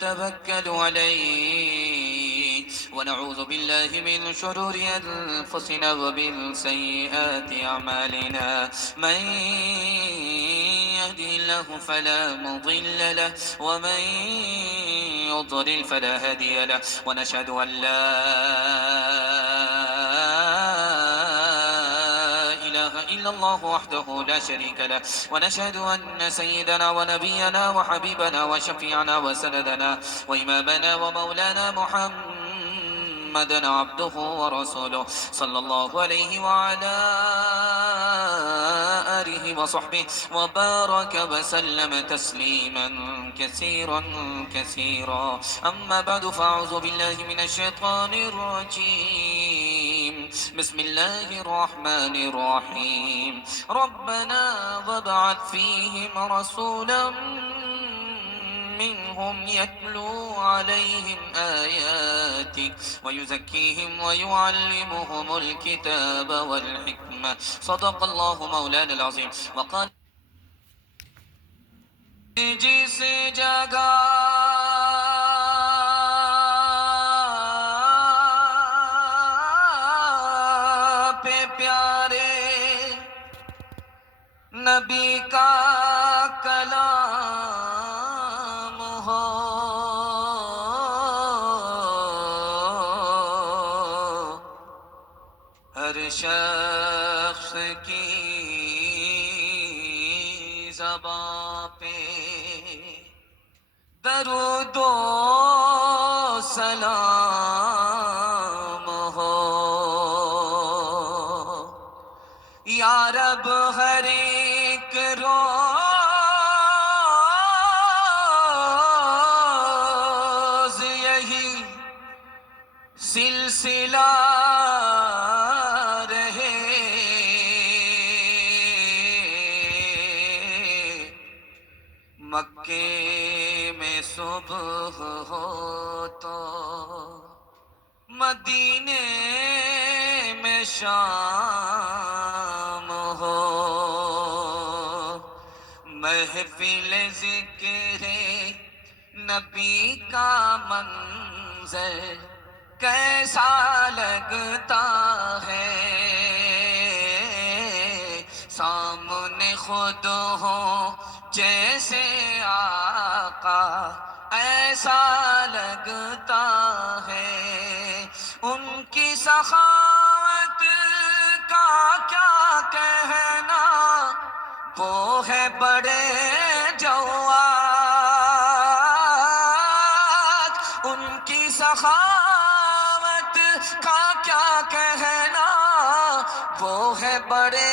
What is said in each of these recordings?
نتوكل عليه ونعوذ بالله من شرور أنفسنا ومن سيئات أعمالنا من يهده الله فلا مضل له ومن يضلل فلا هادي له ونشهد أن لا إله إلا الله وحده لا شريك له ونشهد أن سيدنا ونبينا وحبيبنا وشفيعنا وسندنا وإمامنا ومولانا محمدا عبده ورسوله صلى الله عليه وعلى آله وصحبه وبارك وسلم تسليما كثيرا كثيرا. أما بعد فأعوذ بالله من الشيطان الرجيم. بسم الله الرحمن الرحيم. ربنا وابعث فيهم رسولا منهم يتلو عليهم آياتك ويزكيهم ويعلمهم الكتاب والحكمة. صدق الله مولانا العظيم. وقال جس جگہ پہ پیارے نبی کا کلام ہو ہر شخص کی زبان پہ درود و سلام ہو یا رب ہر ایک روز یہی سلسلہ رہے مکے میں صبح ہو تو مدینے میں شام ہو محفل ذکر نبی کا منظر کیسا لگتا ہے سامنے خود ہو جیسے آقا ایسا لگتا ہے ان کی سخاوت کا کیا کہنا وہ ہے بڑے جواد ان کی سخاوت کا کیا کہنا وہ ہے بڑے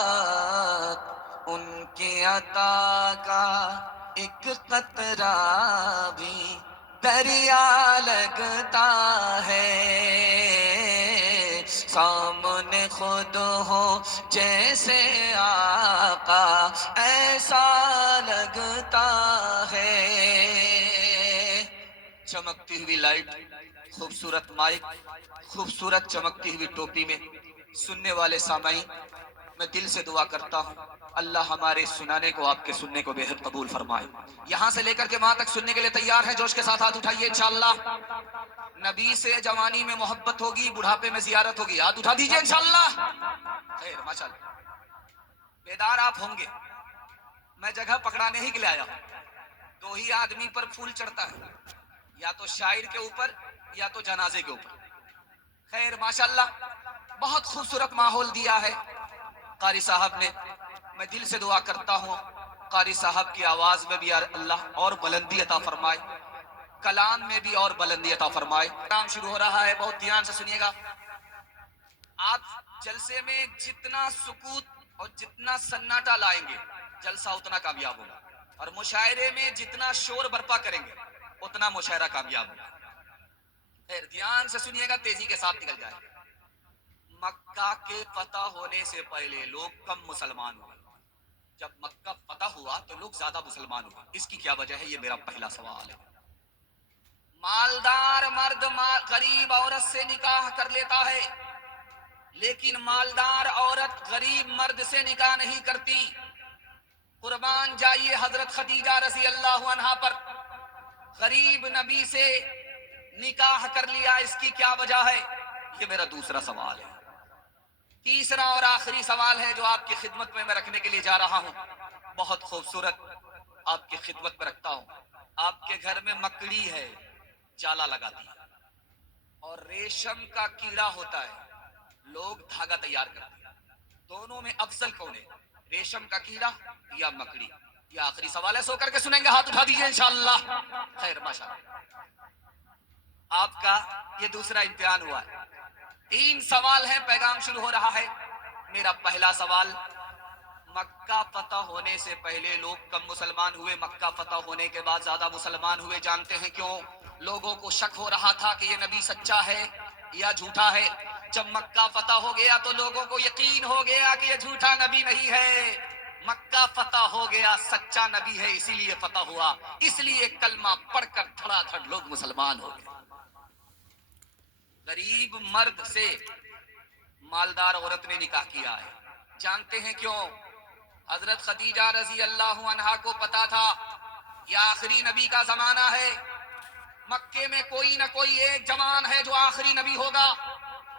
جواد ان کی عطا کا ایک قطرہ بھی دریا لگتا ہے سامنے خود ہو جیسے آقا ایسا لگتا ہے چمکتی ہوئی لائٹ خوبصورت مائک خوبصورت چمکتی ہوئی ٹوپی میں سننے والے سامعین میں دل سے دعا کرتا ہوں اللہ ہمارے سنانے کو آپ کے سننے کو بے حد قبول فرمائے یہاں سے لے کر کے وہاں تک سننے کے لیے تیار ہے جوش کے ساتھ ہاتھ اٹھائیے انشاءاللہ نبی سے جوانی میں محبت ہوگی بڑھاپے میں زیارت ہوگی ہاتھ اٹھا دیجئے انشاءاللہ خیر ماشاءاللہ بیدار آپ ہوں گے میں جگہ پکڑانے ہی کے لیے آیا ہوں دو ہی آدمی پر پھول چڑھتا ہے یا تو شاعر کے اوپر یا تو جنازے کے اوپر خیر ماشاءاللہ بہت خوبصورت ماحول دیا ہے قاری صاحب نے میں دل سے دعا کرتا ہوں قاری صاحب کی آواز میں بھی اللہ اور بلندی عطا فرمائے کلام میں بھی اور بلندی عطا فرمائے کلام شروع ہو رہا ہے بہت دھیان سے سنیے گا آپ جلسے میں جتنا سکوت اور جتنا سناٹا لائیں گے جلسہ اتنا کامیاب ہوگا اور مشاعرے میں جتنا شور برپا کریں گے اتنا مشاعرہ کامیاب ہوگا خیر دھیان سے سنیے گا تیزی کے ساتھ نکل جائے مکہ کے فتح ہونے سے پہلے لوگ کم مسلمان ہوئے جب مکہ فتح ہوا تو لوگ زیادہ مسلمان ہوئے اس کی کیا وجہ ہے یہ میرا پہلا سوال ہے مالدار مرد غریب عورت سے نکاح کر لیتا ہے لیکن مالدار عورت غریب مرد سے نکاح نہیں کرتی قربان جائیے حضرت خدیجہ رضی اللہ عنہا پر، غریب نبی سے نکاح کر لیا، اس کی کیا وجہ ہے؟ یہ میرا دوسرا سوال ہے۔ تیسرا اور آخری سوال ہے جو آپ کی خدمت میں رکھنے کے لیے جا رہا ہوں، بہت خوبصورت آپ کی خدمت میں رکھتا ہوں۔ آپ کے گھر میں مکڑی ہے، جالا لگاتی ہے، اور ریشم کا کیڑا ہوتا ہے، لوگ دھاگا تیار کرتے ہیں، دونوں میں افضل کون ہے؟ ریشم کا کیڑا یا مکڑی؟ یہ آخری سوال ہے، سو کر کے سنیں گے، ہاتھ اٹھا دیجئے انشاءاللہ۔ خیر، ماشاءاللہ، آپ کا یہ دوسرا امتحان ہوا ہے۔ 3 سوال ہیں، پیغام شروع ہو رہا ہے۔ میرا پہلا سوال، مکہ فتح ہونے سے پہلے لوگ کم مسلمان ہوئے، مکہ فتح ہونے کے بعد زیادہ مسلمان ہوئے، جانتے ہیں کیوں؟ لوگوں کو شک ہو رہا تھا کہ یہ نبی سچا ہے یا جھوٹا ہے۔ جب مکہ فتح ہو گیا تو لوگوں کو یقین ہو گیا کہ یہ جھوٹا نبی نہیں ہے، مکہ فتح ہو گیا، سچا نبی ہے، اسی لیے فتح ہوا، اس لیے کلمہ پڑھ کر دھڑا دھڑ لوگ مسلمان ہو گئے۔ غریب مرد سے مالدار عورت نے نکاح کیا ہے، جانتے ہیں کیوں؟ حضرت خدیجہ رضی اللہ عنہا کو پتا تھا یہ آخری نبی کا زمانہ ہے، مکے میں کوئی نہ کوئی ایک جوان ہے جو آخری نبی ہوگا۔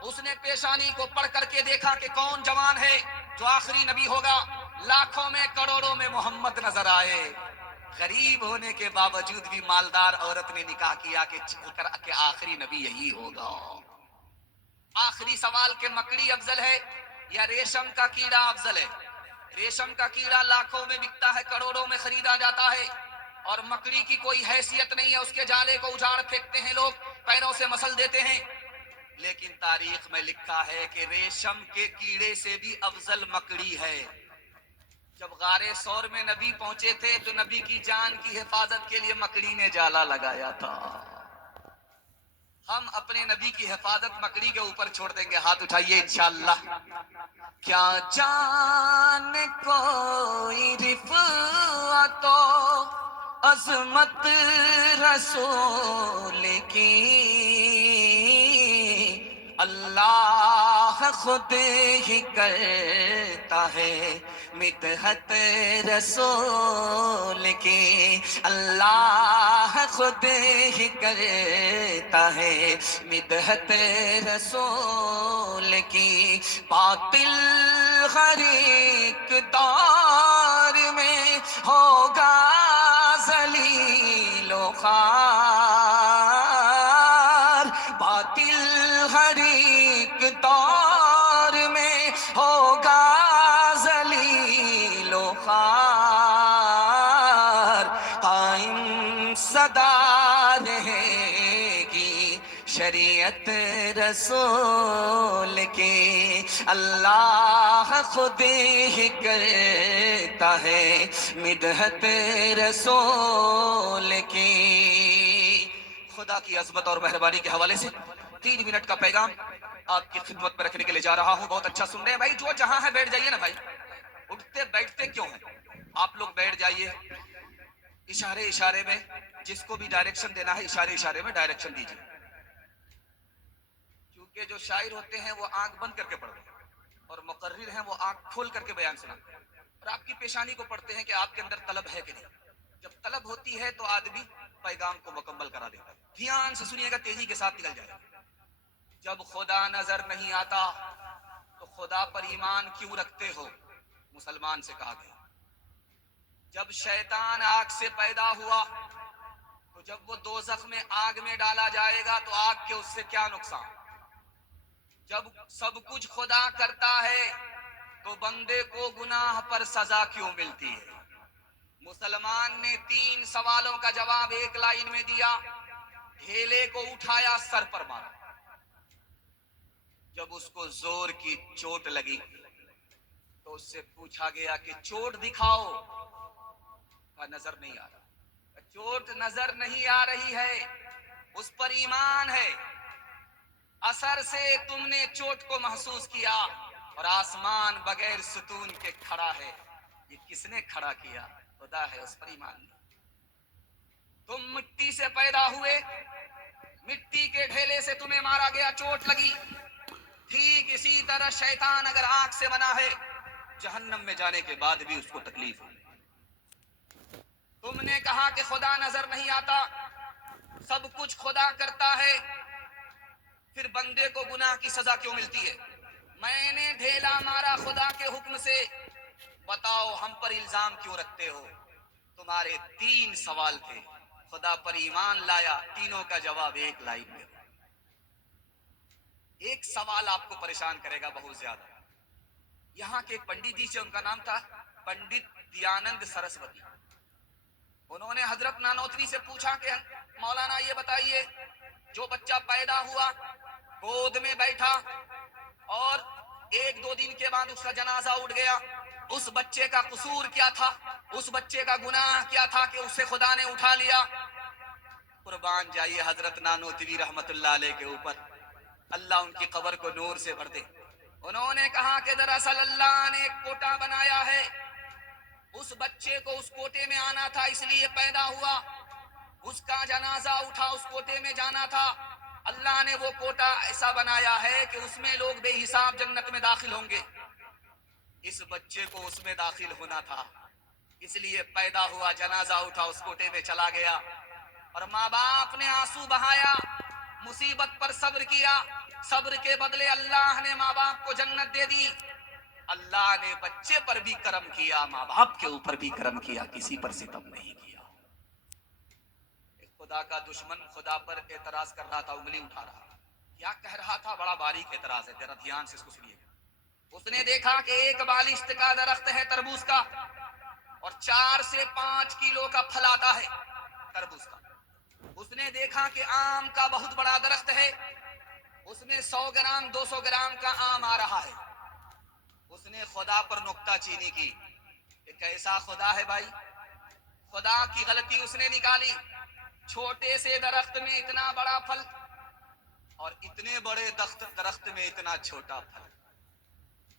اس نے پیشانی کو پڑھ کر کے دیکھا کہ کون جوان ہے جو آخری نبی ہوگا، لاکھوں میں کروڑوں میں محمد نظر آئے، غریب ہونے کے باوجود بھی مالدار عورت نے نکاح کیا کہ آخری نبی یہی ہوگا۔ آخری سوال کہ مکڑی افضل ہے یا ریشم کا کیڑا افضل ہے؟ ریشم کا کیڑا لاکھوں میں بکتا ہے، کروڑوں میں خریدا جاتا ہے، اور مکڑی کی کوئی حیثیت نہیں ہے، اس کے جالے کو اجاڑ پھینکتے ہیں لوگ، پیروں سے مسل دیتے ہیں۔ لیکن تاریخ میں لکھا ہے کہ ریشم کے کیڑے سے بھی افضل مکڑی ہے۔ جب غار ثور میں نبی پہنچے تھے تو نبی کی جان کی حفاظت کے لیے مکڑی نے جالا لگایا تھا۔ ہم اپنے نبی کی حفاظت مکڑی کے اوپر چھوڑ دیں گے، ہاتھ اٹھائیے انشاءاللہ۔ کیا جان کوئی رفعت و عظمت رسول کی، اللہ خود ہی کرتا ہے مدحت رسول کی، اللہ خود ہی کرتا ہے مدحت رسول کی۔ باطل ہر ایک دور میں ہوگا ذلیل و خوار، باطل ہر ایک دور میں ہوگا ذلیل و خوار، قائم سدا رہے گی شریعت رسول کی، اللہ خود ہی کرتا ہے مدحت رسول کی۔ خدا کی عظمت اور مہربانی کے حوالے سے 3 منٹ کا پیغام آپ کی خدمت میں رکھنے کے لیے جا رہا ہوں، بہت اچھا سن رہے ہیں بھائی، جو جہاں ہے بیٹھ جائیے نا بھائی، اٹھتے بیٹھتے کیوں ہیں؟ آپ لوگ بیٹھ جائیے، اشارے اشارے میں جس کو بھی ڈائریکشن دینا ہے اشارے اشارے میں ڈائریکشن دیجیے، کیونکہ جو شاعر ہوتے ہیں وہ آنکھ بند کر کے پڑھتے ہیں اور مقرر ہیں وہ آنکھ کھول کر کے بیان سناتے ہیں، اور آپ کی پیشانی کو پڑھتے ہیں کہ آپ کے اندر طلب ہے کہ نہیں۔ جب طلب ہوتی ہے تو آدمی پیغام کو مکمل کرا دیتا ہے۔ دھیان سے سنیے گا، تیزی کے ساتھ نکل جائے گا۔ جب خدا نظر نہیں آتا تو خدا پر ایمان کیوں رکھتے ہو؟ مسلمان سے کہا گیا۔ جب شیطان آگ سے پیدا ہوا تو جب وہ دوزخ میں آگ میں ڈالا جائے گا تو آگ کے اس سے کیا نقصان؟ جب سب کچھ خدا کرتا ہے تو بندے کو گناہ پر سزا کیوں ملتی ہے؟ مسلمان نے 3 سوالوں کا جواب ایک لائن میں دیا، ڈھیلے کو اٹھایا، سر پر مارا، جب اس کو زور کی چوٹ لگی تو اس سے پوچھا گیا کہ چوٹ دکھاؤ، کہا نظر نہیں آ رہا، چوٹ نظر نہیں آ رہی ہے، اس پر ایمان ہے، اثر سے تم نے چوٹ کو محسوس کیا، اور آسمان بغیر ستون کے کھڑا ہے، یہ کس نے کھڑا کیا؟ خدا ہے، اس پر ایمان نہیں۔ تم مٹی سے پیدا ہوئے، مٹی کے ڈھیلے سے تمہیں مارا گیا، چوٹ لگی، ٹھیک اسی طرح شیطان اگر آنکھ سے بنا ہے، جہنم میں جانے کے بعد بھی اس کو تکلیف ہوئی۔ تم نے کہا کہ خدا نظر نہیں آتا، سب کچھ خدا کرتا ہے، پھر بندے کو گناہ کی سزا کیوں ملتی ہے؟ میں نے ڈھیلا مارا خدا کے حکم سے، بتاؤ ہم پر الزام کیوں رکھتے ہو؟ تمہارے 3 سوال تھے، خدا پر ایمان لایا، تینوں کا جواب ایک لائن میں۔ ایک سوال آپ کو پریشان کرے گا بہت زیادہ۔ یہاں کے ایک پنڈت جی سے، ان کا نام تھا پنڈت دیانند سرسوتی، انہوں نے حضرت نانوتوی سے پوچھا کہ مولانا یہ بتائیے، جو بچہ پیدا ہوا، گود میں بیٹھا، اور 1-2 دن کے بعد اس کا جنازہ اٹھ گیا، اس بچے کا قصور کیا تھا؟ اس بچے کا گناہ کیا تھا کہ اسے خدا نے اٹھا لیا؟ قربان جائیے حضرت نانوتوی رحمت اللہ علیہ کے اوپر، اللہ ان کی قبر کو نور سے بھر دے۔ انہوں نے کہا کہ دراصل اللہ نے ایک کوٹا بنایا ہے، اس بچے کو اس کوٹے میں آنا تھا، اس لیے پیدا ہوا، اس کا جنازہ اٹھا، اس کوٹے میں جانا تھا، اللہ نے وہ کوٹا ایسا بنایا ہے کہ اس میں لوگ بے حساب جنت میں داخل ہوں گے، اس بچے کو اس میں داخل ہونا تھا، اس لیے پیدا ہوا، جنازہ اٹھا، اس کوٹے میں چلا گیا، اور ماں باپ نے آنسو بہایا، مصیبت پر صبر کیا، صبر کے بدلے اللہ نے ماں باپ کو جنت دے دی۔ اللہ نے بچے پر بھی کرم کیا، ماں باپ کے اوپر بھی کرم کیا، کسی پر ستم نہیں کیا۔ خدا کا دشمن خدا پر اعتراض کر رہا تھا، انگلی اٹھا رہا تھا، کیا کہہ رہا تھا؟ بڑا باریک اعتراض ہے، ذرا دھیان سے اس کو سنیے گا۔ اس نے دیکھا کہ ایک بالشت کا درخت ہے تربوز کا، اور 4 سے 5 کلو کا پھل آتا ہے تربوز کا۔ اس نے دیکھا کہ آم کا بہت بڑا درخت ہے، اس میں 100 گرام 200 گرام کا آم آ رہا ہے۔ اس نے خدا پر نکتہ چینی کی، کہ کیسا خدا ہے بھائی؟ خدا کی غلطی اس نے نکالی، چھوٹے سے درخت میں اتنا بڑا پھل، اور اتنے بڑے درخت میں اتنا چھوٹا پھل۔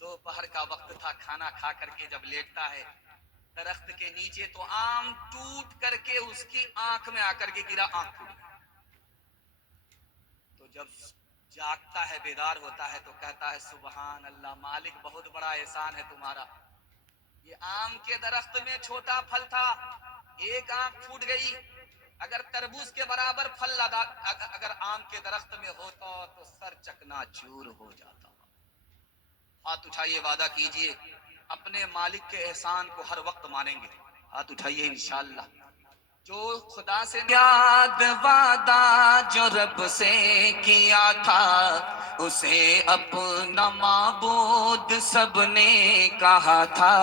دوپہر کا وقت تھا، کھانا کھا کر کے جب لیٹتا ہے درخت کے نیچے، تو آم ٹوٹ کر کے اس کی آنکھ میں آ کر کے گرا، آنکھ ٹوٹ گئی۔ تو جب جاگتا ہے، بیدار ہوتا ہے، تو کہتا ہے سبحان اللہ، مالک بہت بڑا احسان ہے تمہارا، یہ آم کے درخت میں چھوٹا پھل تھا، ایک آنکھ پھوٹ گئی، اگر تربوز کے برابر پھل اگر آم کے درخت میں ہوتا تو سر چکنا چور ہو جاتا۔ ہاتھ اٹھائیے، وعدہ کیجئے اپنے مالک کے احسان کو ہر وقت مانیں گے، ہاتھ اٹھائیے انشاءاللہ۔ جو خدا سے یاد وعدہ جو رب سے کیا تھا، اسے اپنا معبود سب نے کہا تھا،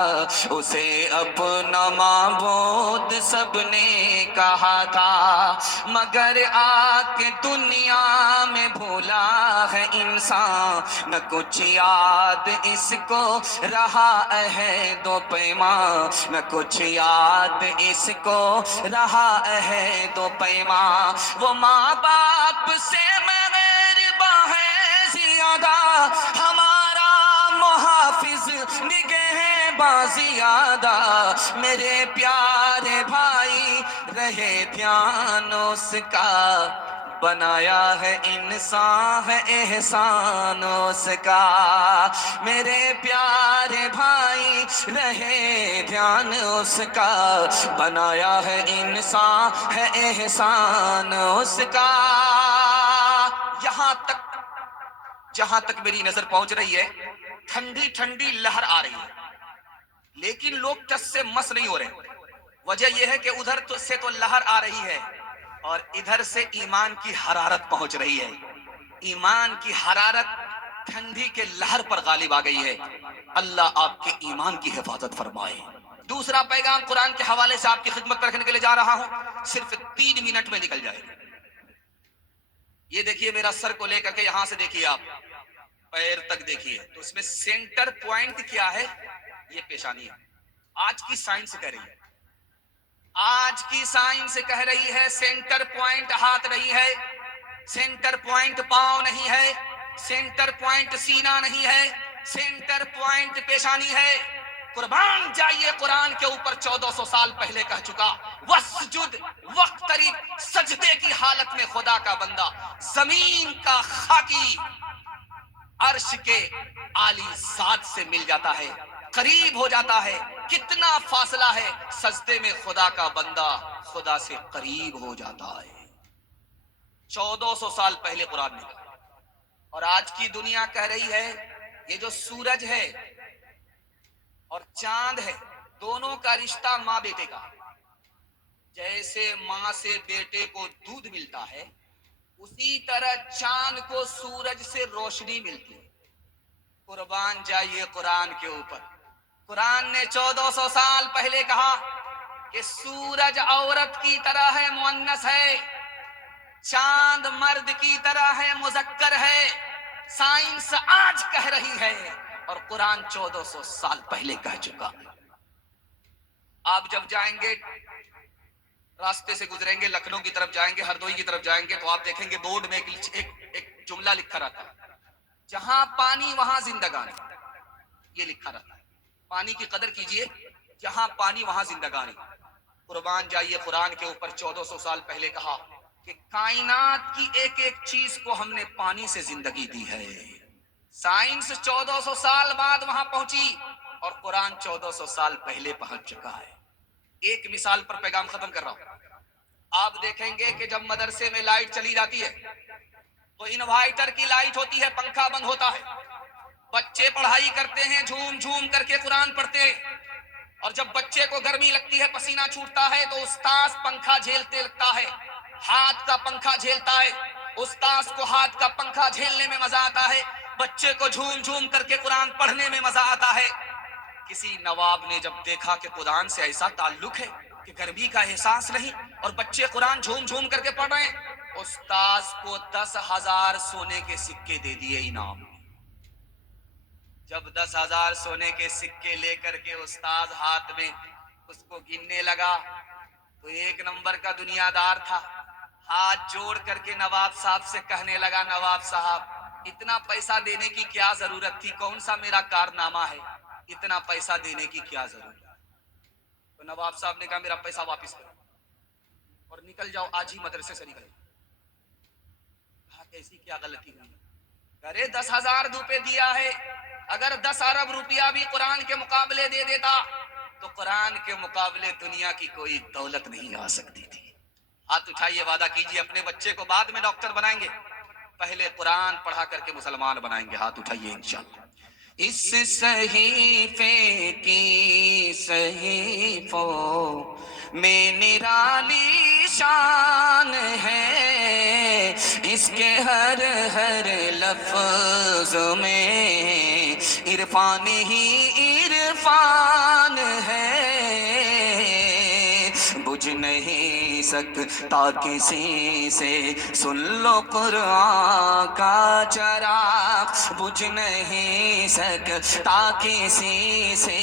اسے اپنا معبود سب نے کہا تھا، مگر آ کے دنیا میں بھولا ہے انسان، نہ کچھ یاد اس کو رہا عہد و پیمان، نہ کچھ یاد اس کو رہا عہد و پیمان، وہ ماں باپ سے مہرباں ہے زیادہ، ہمارا محافظ نگہباں زیادہ، میرے پیارے بھائی رہے دھیان اس کا، بنایا ہے انسان ہے احسان اس کا، میرے پیارے بھائی رہے دھیان اس کا، بنایا ہے انسان ہے احسان اس کا۔ یہاں تک جہاں تک میری نظر پہنچ رہی ہے، ٹھنڈی ٹھنڈی لہر آ رہی ہے، لیکن لوگ ٹس سے مس نہیں ہو رہے۔ وجہ یہ ہے کہ ادھر سے تو لہر آ رہی ہے، اور ادھر سے ایمان کی حرارت پہنچ رہی ہے، ایمان کی حرارت ٹھنڈی کے لہر پر غالب آ گئی ہے۔ اللہ آپ کے ایمان کی حفاظت فرمائے۔ دوسرا پیغام قرآن کے حوالے سے آپ کی خدمت پر رکھنے کے لیے جا رہا ہوں، صرف 3 منٹ میں نکل جائے۔ یہ دیکھیے، میرا سر کو لے کر کے یہاں سے دیکھیے، آپ پیر تک دیکھیے، تو اس میں سینٹر پوائنٹ کیا ہے؟ یہ پیشانی ہے۔ آج کی سائنس کہہ رہی ہے، آج کی سائنس کہہ رہی ہے سینٹر پوائنٹ ہاتھ نہیں ہے، سینٹر پوائنٹ پاؤں نہیں ہے، سینٹر پوائنٹ سینہ نہیں ہے، سینٹر پوائنٹ پیشانی ہے۔ قربان جائیے، قرآن کے اوپر 1400 سال پہلے کہہ چکا، وسجد وقترب، سجدے کی حالت میں خدا کا بندہ زمین کا خاکی عرش کے عالی ذات سے مل جاتا ہے، قریب ہو جاتا ہے، کتنا فاصلہ ہے، سجدے میں خدا کا بندہ خدا سے قریب ہو جاتا ہے۔ 1400 سال پہلے قرآن نے کہا، اور آج کی دنیا کہہ رہی ہے یہ جو سورج ہے اور چاند ہے، دونوں کا رشتہ ماں بیٹے کا، جیسے ماں سے بیٹے کو دودھ ملتا ہے اسی طرح چاند کو سورج سے روشنی ملتی ہے۔ قربان جائیے قرآن کے اوپر، قرآن نے 1400 سال پہلے کہا کہ سورج عورت کی طرح ہے، مؤنث ہے، چاند مرد کی طرح ہے، مذکر ہے۔ سائنس آج کہہ رہی ہے اور قرآن 1400 سال پہلے کہہ چکا۔ آپ جب جائیں گے، راستے سے گزریں گے، لکھنؤ کی طرف جائیں گے، ہردوئی کی طرف جائیں گے، تو آپ دیکھیں گے بورڈ میں ایک جملہ لکھا رہتا ہے، جہاں پانی وہاں زندگانی، یہ لکھا رہتا ہے۔ پانی کی قدر کیجئے، جہاں پانی وہاں زندگانی۔ قربان جائیے قرآن کے اوپر 1400 سال پہلے کہا کہ کائنات کی ایک ایک چیز کو ہم نے پانی سے زندگی دی ہے۔ سائنس 1400 سال بعد وہاں پہنچی اور قرآن 1400 سال پہلے پہنچ چکا ہے۔ ایک مثال پر پیغام ختم کر رہا ہوں۔ آپ دیکھیں گے کہ جب مدرسے میں لائٹ چلی جاتی ہے تو انوائٹر کی لائٹ ہوتی ہے، پنکھا بند ہوتا ہے، بچے پڑھائی کرتے ہیں، جھوم جھوم کر کے قرآن پڑھتے ہیں، اور جب بچے کو گرمی لگتی ہے، پسینہ چھوٹتا ہے، تو استاذ پنکھا جھیلتے لگتا ہے، ہاتھ کا پنکھا جھیلتا ہے۔ استاذ کو ہاتھ کا پنکھا جھیلنے میں مزہ آتا ہے، بچے کو جھوم جھوم کر کے قرآن پڑھنے میں مزہ آتا ہے۔ کسی نواب نے جب دیکھا کہ قرآن سے ایسا تعلق ہے کہ گرمی کا احساس نہیں اور بچے قرآن جھوم جھوم کر کے پڑھ رہے ہیں، استاذ کو 10,000 سونے کے سکے دے دیے انعام۔ جب 10,000 سونے کے سکے لے کر کے استاذ ہاتھ میں اس کو گننے لگا تو ایک نمبر کا دنیا دار تھا، ہاتھ جوڑ کر کے نواب صاحب سے کہنے لگا، نواب صاحب اتنا پیسہ دینے کی کیا ضرورت تھی، کون سا میرا کارنامہ ہے، اتنا پیسہ دینے کی کیا ضرورت ہے؟ تو نواب صاحب نے کہا میرا پیسہ واپس کرو اور نکل جاؤ، آج ہی مدرسے سے نکل جاؤ۔ کہا ایسی کیا غلطی ہوئی؟ ارے 10,000 روپے دیا ہے، اگر 10 ارب روپیہ بھی قرآن کے مقابلے دے دیتا تو قرآن کے مقابلے دنیا کی کوئی دولت نہیں آ سکتی تھی۔ ہاتھ اٹھائیے، وعدہ کیجئے اپنے بچے کو بعد میں ڈاکٹر بنائیں گے، پہلے قرآن پڑھا کر کے مسلمان بنائیں گے۔ ہاتھ اٹھائیے انشاءاللہ۔ اس صحیفے کی صحیفوں میں نرالی شان ہے، اس کے ہر ہر لفظ میں عرفان ہی عرفان ہے، بجھ نہیں سکتا کسی سے، سن لو قرآن کا چراغ، بجھ نہیں سکتا کسی سے،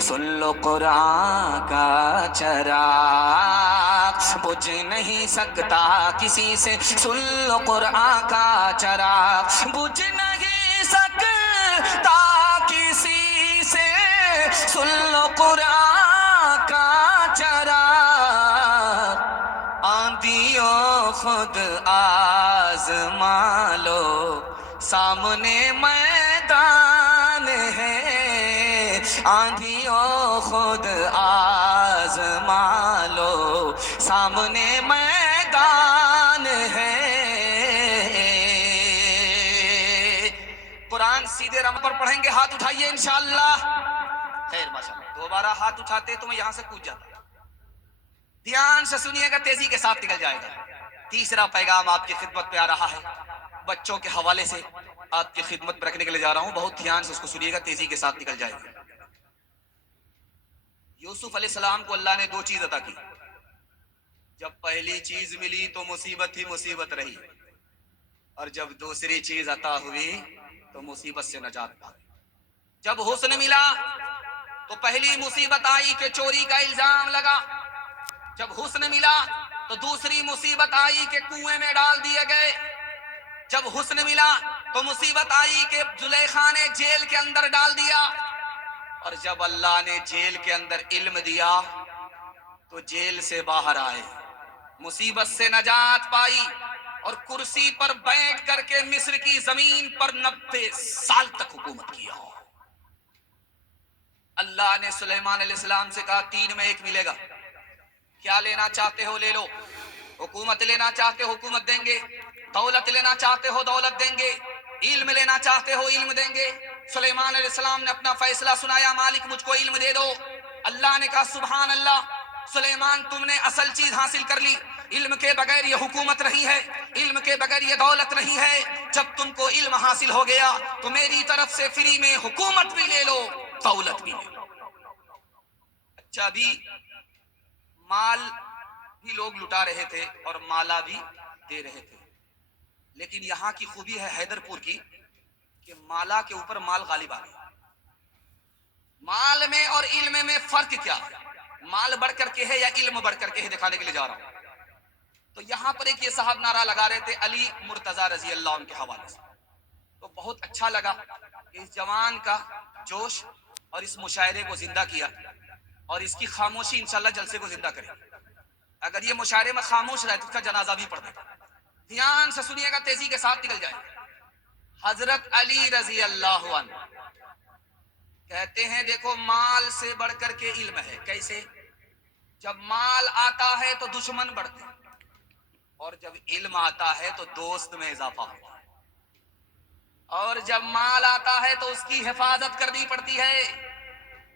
سن لو قرآن کا چراغ، بجھ نہیں سکتا کسی سے، سن لو قرآن کا چراغ، بجھ نہیں سکتا کسی سے، سن لو قرآن کا چراغ، آندھیوں خود آزما لو، سامنے میدان ہے، آندھیوں خود آزما لو، سامنے میدان ہے۔ قرآن سیدھے رم پر پڑھیں گے، ہاتھ اٹھائیے انشاءاللہ۔ خیر ماشاءاللہ، دوبارہ ہاتھ اٹھاتے تو میں یہاں سے کود جاتا۔ دھیان سے سنیے گا، تیزی کے ساتھ نکل جائے گا۔ تیسرا پیغام آپ کی خدمت پہ آ رہا ہے، بچوں کے حوالے سے آپ کی خدمت پہ رکھنے کے لیے جا رہا ہوں، بہت دھیان سے اس کو سنیے گا، تیزی کے ساتھ نکل جائے گا۔ یوسف علیہ السلام کو اللہ نے 2 چیز عطا کی۔ جب پہلی چیز ملی تو مصیبت ہی مصیبت رہی، اور جب دوسری چیز عطا ہوئی تو مصیبت سے نجات پا گئی۔ جب حسن ملا تو پہلی مصیبت آئی کہ چوری کا الزام لگا، جب حسن ملا تو دوسری مصیبت آئی کہ کنویں میں ڈال دیے گئے، جب حسن ملا تو مصیبت آئی کہ زلیخا نے جیل کے اندر ڈال دیا، اور جب اللہ نے جیل کے اندر علم دیا تو جیل سے باہر آئے، مصیبت سے نجات پائی، اور کرسی پر بیٹھ کر کے مصر کی زمین پر 90 سال تک حکومت کیا۔ اللہ نے سلیمان علیہ السلام سے کہا 3 میں 1 ملے گا، کیا لینا چاہتے ہو لے لو، حکومت لینا چاہتے ہو حکومت دیں گے، دولت لینا چاہتے ہو دولت دیں گے، علم لینا چاہتے ہو علم دیں گے۔ سلیمان علیہ السلام نے اپنا فیصلہ سنایا، مالک مجھ کو علم دے دو۔ اللہ نے کہا سبحان اللہ، سلیمان تم نے اصل چیز حاصل کر لی، علم کے بغیر یہ حکومت نہیں ہے، علم کے بغیر یہ دولت نہیں ہے۔ جب تم کو علم حاصل ہو گیا تو میری طرف سے فری میں حکومت بھی لے لو، دولت بھی لے لو۔ اچھا، بھی مال بھی لوگ لٹا رہے تھے اور مالا بھی دے رہے تھے، لیکن یہاں کی خوبی ہے حیدر پور کی کہ مالا کے اوپر مال غالب آ گیا۔ مال میں اور علم میں فرق کیا ہے؟ مال بڑھ کر کے ہے یا علم بڑھ کر کے ہے، دکھانے کے لیے جا رہا ہوں۔ تو یہاں پر ایک یہ صاحب نعرہ لگا رہے تھے علی مرتضی رضی اللہ عنہ کے حوالے سے، تو بہت اچھا لگا کہ اس جوان کا جوش اور اس مشاعرے کو زندہ کیا، اور اس کی خاموشی انشاءاللہ جلسے کو زندہ کرے۔ اگر یہ مشاعرے میں خاموش رہے تو اس کا جنازہ بھی پڑھ دے۔ دھیان سے سنیے گا، تیزی کے ساتھ نکل جائے۔ حضرت علی رضی اللہ عنہ کہتے ہیں دیکھو مال سے بڑھ کر کے علم ہے۔ کیسے؟ جب مال آتا ہے تو دشمن بڑھتے ہیں، اور جب علم آتا ہے تو دوست میں اضافہ ہوتا ہے، اور جب مال آتا ہے تو اس کی حفاظت کرنی پڑتی ہے،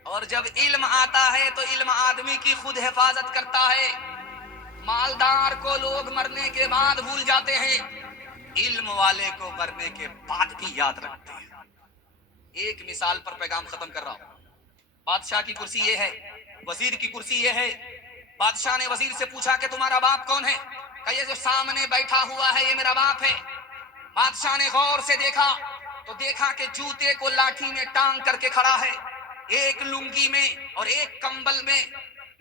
اور جب علم آتا ہے تو علم آدمی کی خود حفاظت کرتا ہے۔ مالدار کو لوگ مرنے کے بعد بھول جاتے ہیں، علم والے کو مرنے کے بعد بھی یاد رکھتے ہیں۔ ایک مثال پر پیغام ختم کر رہا ہوں۔ بادشاہ کی کرسی یہ ہے، وزیر کی کرسی یہ ہے۔ بادشاہ نے وزیر سے پوچھا کہ تمہارا باپ کون ہے؟ کہ یہ جو سامنے بیٹھا ہوا ہے یہ میرا باپ ہے۔ بادشاہ نے غور سے دیکھا تو دیکھا کہ جوتے کو لاٹھی میں ٹانگ کر کے کھڑا ہے، ایک لنگی میں اور ایک کمبل میں،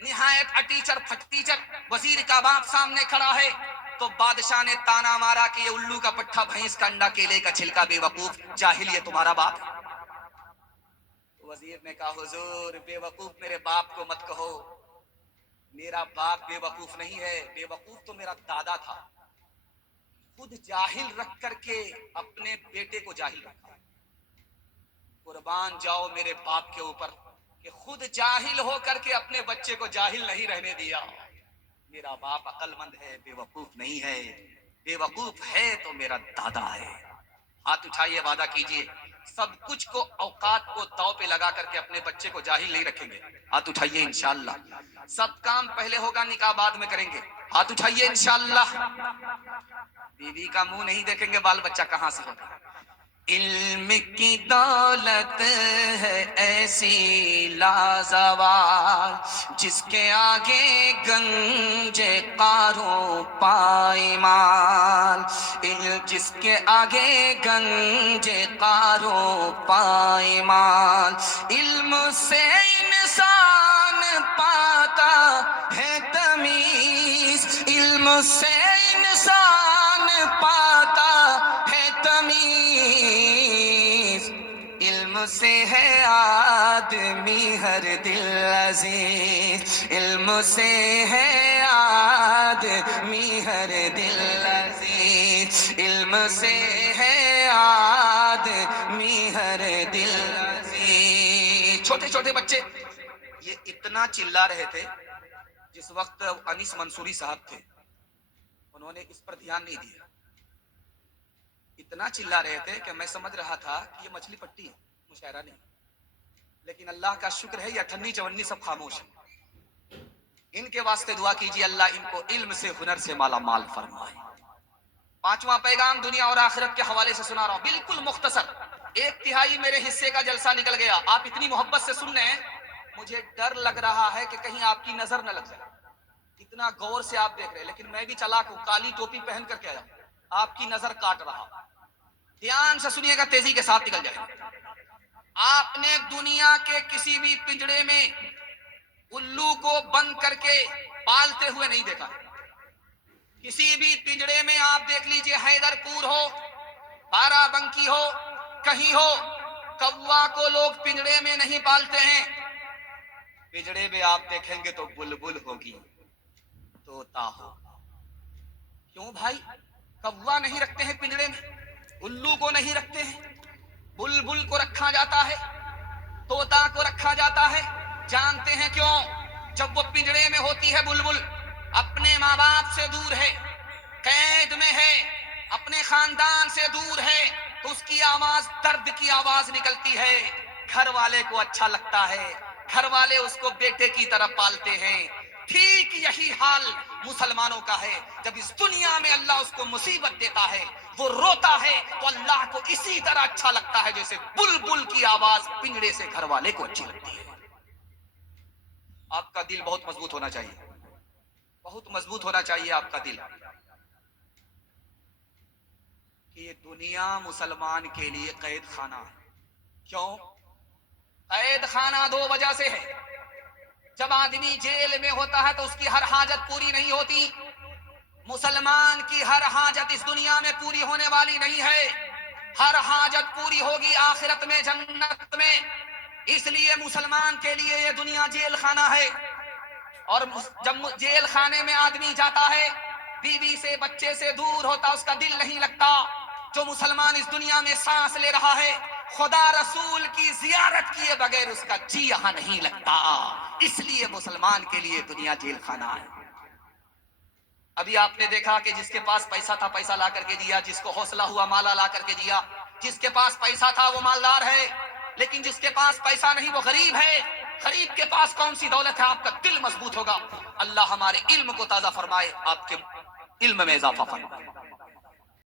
نہایت اٹیچر پھٹیچر وزیر کا باپ سامنے کھڑا ہے۔ تو بادشاہ نے تانا مارا کہ یہ الو کا پٹھا، بھینس کا انڈا، کیلے کا چھلکا، بے وقوف جاہل، یہ تمہارا باپ ہے؟ وزیر نے کہا حضور بے وقوف میرے باپ کو مت کہو، میرا باپ بے وقوف نہیں ہے، بے وقوف تو میرا دادا تھا۔ خود جاہل رکھ کر کے اپنے بیٹے کو جاہل رکھا۔ قربان جاؤ میرے باپ کے اوپر کہ خود جاہل ہو کر کے اپنے بچے کو جاہل نہیں رہنے دیا۔ میرا باپ عقل مند ہے، بے وقوف نہیں ہے، بے وقوف ہے تو میرا دادا ہے۔ ہاتھ اٹھائیے، وعدہ کیجئے سب کچھ کو، اوقات کو داؤ پہ لگا کر کے اپنے بچے کو جاہل نہیں رکھیں گے۔ ہاتھ اٹھائیے انشاءاللہ۔ سب کام پہلے ہوگا، نکاح بعد میں کریں گے۔ ہاتھ اٹھائیے انشاءاللہ۔ بیوی کا منہ نہیں دیکھیں گے، بال بچہ کہاں سے ہوگا۔ علم کی دولت ہے ایسی لازوال، جس کے آگے گنج قارون پائمال، جس کے آگے گنج قارون پائمال۔ علم سے انسان پاتا ہے تمیز، علم سے انسان پاتا ہے تمیز، علم سے ہے آدمی ہر دل عزیز، علم سے ہے آدمی ہر دل عزیز، علم سے ہے آدمی ہر دل عزیز۔ چھوٹے چھوٹے بچے یہ اتنا چلا رہے تھے، جس وقت انیس منصوری صاحب تھے انہوں نے اس پر دھیان نہیں دیا، اتنا چلا رہے تھے کہ میں سمجھ رہا تھا کہ یہ مچھلی پٹی ہے، مشاعرہ نہیں۔ لیکن اللہ کا شکر ہے یہ 58 54 سب خاموش ہیں۔ ان کے واسطے دعا کیجیے اللہ ان کو علم سے، ہنر سے مالا مال فرمائے۔ پانچواں پیغام دنیا اور آخرت کے حوالے سے سنا رہا ہوں، بالکل مختصر، 1/3 میرے حصے کا جلسہ نکل گیا۔ آپ اتنی محبت سے سن رہے ہیں، مجھے ڈر لگ رہا ہے کہ کہیں آپ کی نظر نہ لگ جائے، اتنا غور سے آپ دیکھ رہے ہیں، لیکن میں بھی چالاک ہوں، کالی ٹوپی پہن کر کے آیا ہوں، آپ کی نظر کاٹ رہا ہوں۔ دھیان سے سنیے گا، تیزی کے ساتھ نکل جائے۔ آپ نے دنیا کے کسی بھی پنجڑے میں الو کو بند کر کے پالتے ہوئے نہیں دیکھا۔ کسی بھی پنجڑے میں آپ دیکھ لیجئے، حیدر پور ہو، بارہ بنکی ہو، کہیں ہو، کوا کو لوگ پنجڑے میں نہیں پالتے ہیں۔ پنجڑے میں آپ دیکھیں گے تو بلبل ہوگی، طوطا ہو۔ کیوں بھائی؟ کوا نہیں رکھتے ہیں پنجڑے میں، الو کو نہیں رکھتے ہیں، بلبل کو رکھا جاتا ہے۔ طوطا کو رکھا جاتا ہے، جانتے ہیں کیوں؟ جب وہ پنجرے میں ہوتی ہے بلبل، اپنے ماں باپ سے دور ہے، قید میں ہے، اپنے خاندان سے دور ہے، تو اس کی آواز درد کی آواز نکلتی ہے، گھر والے کو اچھا لگتا ہے، گھر والے اس کو بیٹے کی طرح پالتے ہیں۔ ٹھیک یہی حال مسلمانوں کا ہے، جب اس دنیا میں اللہ اس کو مصیبت دیتا ہے، وہ روتا ہے، تو اللہ کو اسی طرح اچھا لگتا ہے جیسے بلبل کی آواز پنجرے سے گھر والے کو اچھی لگتی ہے۔ آپ کا دل بہت مضبوط ہونا چاہیے، بہت مضبوط ہونا چاہیے آپ کا دل، کہ یہ دنیا مسلمان کے لیے قید خانہ ہے۔ کیوں؟ قید خانہ دو وجہ سے ہے۔ جب آدمی جیل میں ہوتا ہے تو اس کی ہر حاجت پوری نہیں ہوتی۔ مسلمان کی ہر حاجت اس دنیا میں پوری ہونے والی نہیں ہے، ہر حاجت پوری ہوگی آخرت میں، جنت میں۔ اس لیے مسلمان کے لیے یہ دنیا جیل خانہ ہے، اور جب جیل خانے میں آدمی جاتا ہے، بیوی سے بچے سے دور ہوتا، اس کا دل نہیں لگتا۔ جو مسلمان اس دنیا میں سانس لے رہا ہے، خدا رسول کی زیارت کیے بغیر اس کا جی یہاں نہیں لگتا۔ اس لیے مسلمان کے لیے دنیا جیل خانہ ہے۔ ابھی آپ نے دیکھا کہ جس کے پاس پیسہ تھا پیسہ لا کر کے دیا، جس کو حوصلہ ہوا مالا لا کر کے دیا، جس کے پاس پیسہ تھا وہ مالدار ہے، لیکن جس کے پاس پیسہ نہیں وہ غریب ہے۔ غریب کے پاس کون سی دولت ہے؟ آپ کا دل مضبوط ہوگا۔ اللہ ہمارے علم کو تازہ فرمائے، آپ کے علم میں اضافہ فرمائے۔